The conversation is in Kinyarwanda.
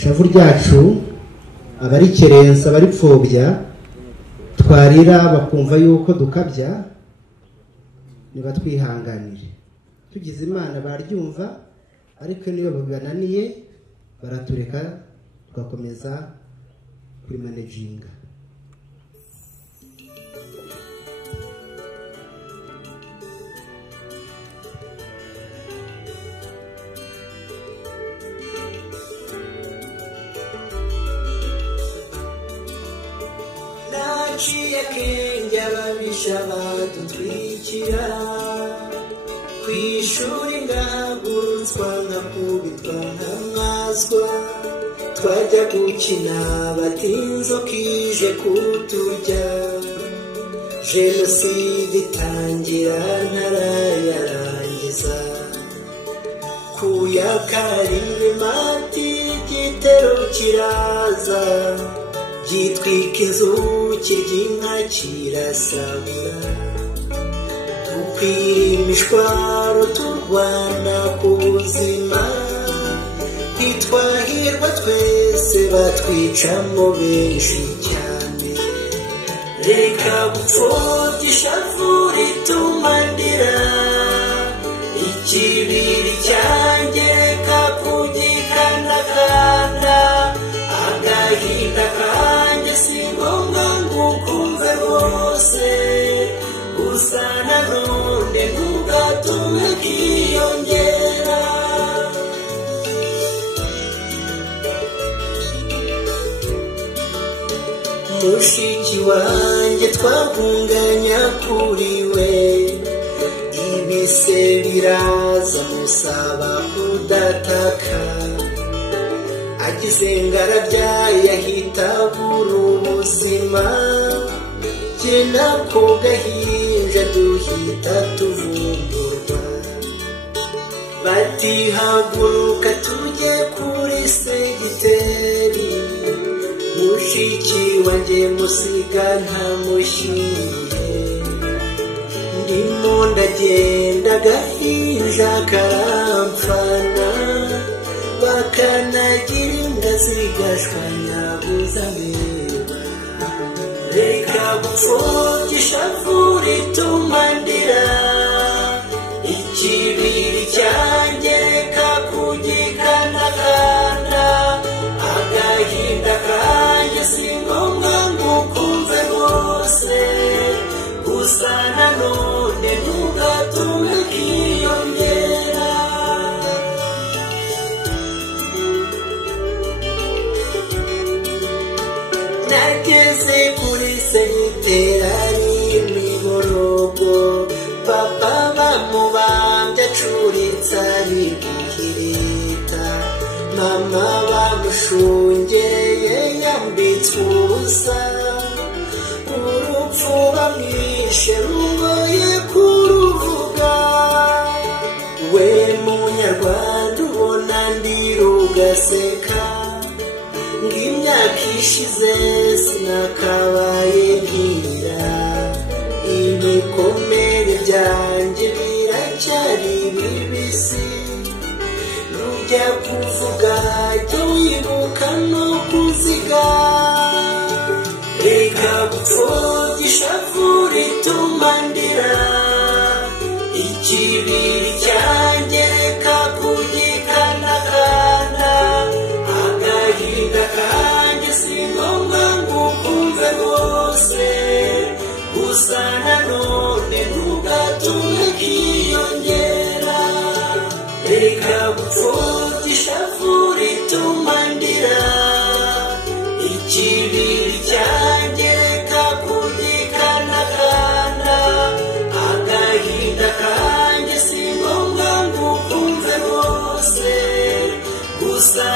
ishavu ryacu abarikerensa abaripfobya twarira bakumva yuko dukabya niba twihanganire tugize Imana baryumva ariko niyo babananiye baratureka tugakomeza kuri managing. Naciye akenge ababisha badutwikira kw'ishuri ngahagurutswa nkakubitwa nkamwazwa twajya gukina batinzo kije kuturya jenoside itangira ntarayarangiza kuya karindwi mati igitero kiraza gitwika inzu kirya kirasabura dukwira imishwaro turwana ku buzima ntitwahirwa twese batwicamo benshi cyane reka gupfobya ishavu rituma ndira ikibiri cyanjye kakugikandakanda agahinda kanjye si ngombwa ngo ukumve bose gusa nanone ntugatume kiyongera mushiki wanjye twagunganya kuri we ibise biraza musaba kudataka agize ngarabyaye ahita abura ubuzima jye nako gahinja duhita tuvumburwa bati haguruka tujye kuri segiteri mushiki wanjye musiga ntamushyire ndimo ndagenda gahinja karamfana bakanagira imbwa zigashwanyaguza mbeba reka gupfobya ishavu rituma ndira ikibiri cyanjye kakugikandakanda agahinda kanjye si ngombwa ngo ukumve bose gusa nanone ntugatume kiyongera nageze kuri segiteri imiborogo papa bamubambye acuritse ari guhirita mama bamushungereye yambitswe ubusa urupfu bamwishe rugoye kuruvuga we munyarwanda ubona ndira ugaseka ng'imyaka ishize sinakabaye nkira ibikomere byanjye biracyari bibisi nujya kuvuga jya wibuka no kuziga reka gupfobya ishavu rituma ndira ikibiri cyanjye kakugikandakanda agahinda kanjye si ngombwa ngo ukumve bose gusa nanone ntugatume kiyongera reka gupfobya ishavu rituma ndira ikibiri cyanjye kakugikandakanda agahinda kanjye si ngombwa ngo ukumve bose gusa